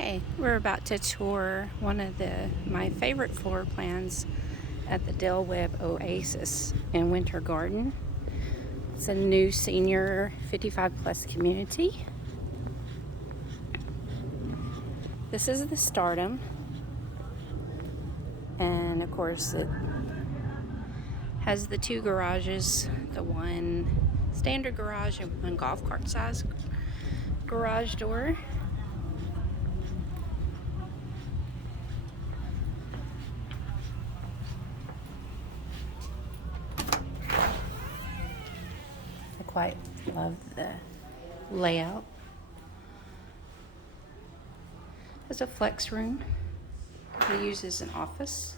Okay, we're about to tour one of my favorite floor plans at the Webb Oasis in Winter Garden. It's a new senior 55 plus community. This is the Stardom, and of course it has the two garages, the one standard garage and one golf cart size garage door. I quite love the layout. There's a flex room we use as an office.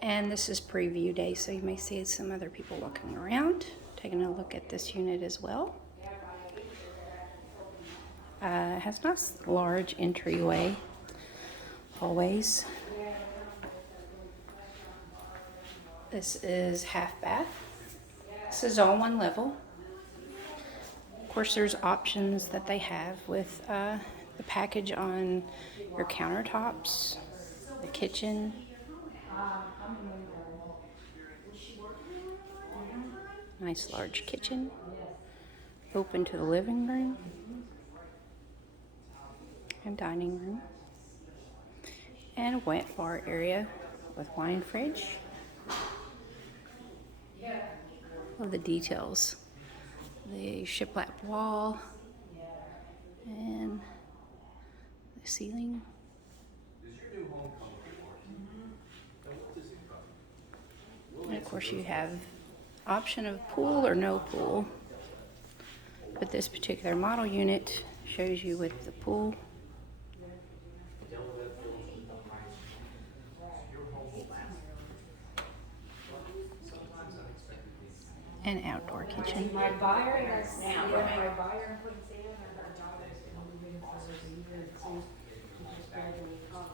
And this is preview day, so you may see some other people walking around, taking a look at this unit as well. It has a nice large entryway, hallways. This is half bath. This is all one level. Of course, there's options that they have with the package on your countertops, the kitchen. Nice large kitchen, open to the living room and dining room, and a wet bar area with wine fridge. Love the details. The shiplap wall and the ceiling. And of course you have option of pool or no pool, but this particular model unit shows you with the pool. And outdoor kitchen. My buyer, that's now my buyer.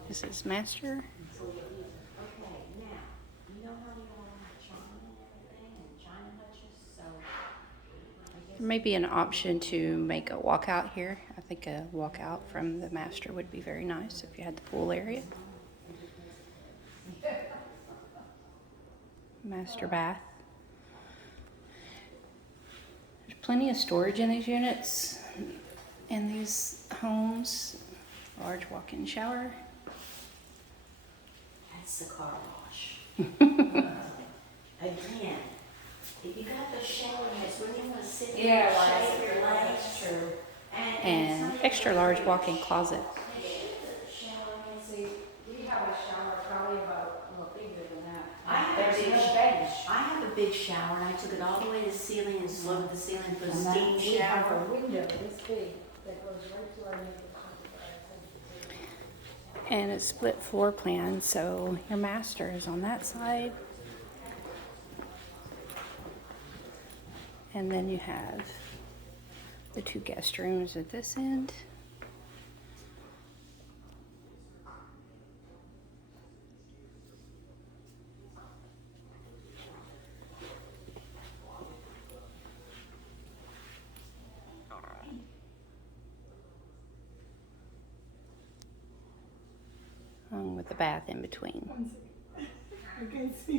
This is master. There may be an option to make a walkout here. I think a walkout from the master would be very nice if you had the pool area. Master bath. There's plenty of storage in these units, in these homes. Large walk-in shower. That's the car wash. Again, if you got the shower heads, when you want to sit there and shave your legs, true. And extra large walk-in closet. See, we have a shower probably about a little bigger than that. There's no bench. I have a big shower, and I took it all the way to the ceiling and slowed the ceiling for a steam We have shower. a window this big that goes right to our neighbor's. And it's split floor plan, so your master is on that side. And then you have the two guest rooms at this end. With the bath in between. I can see.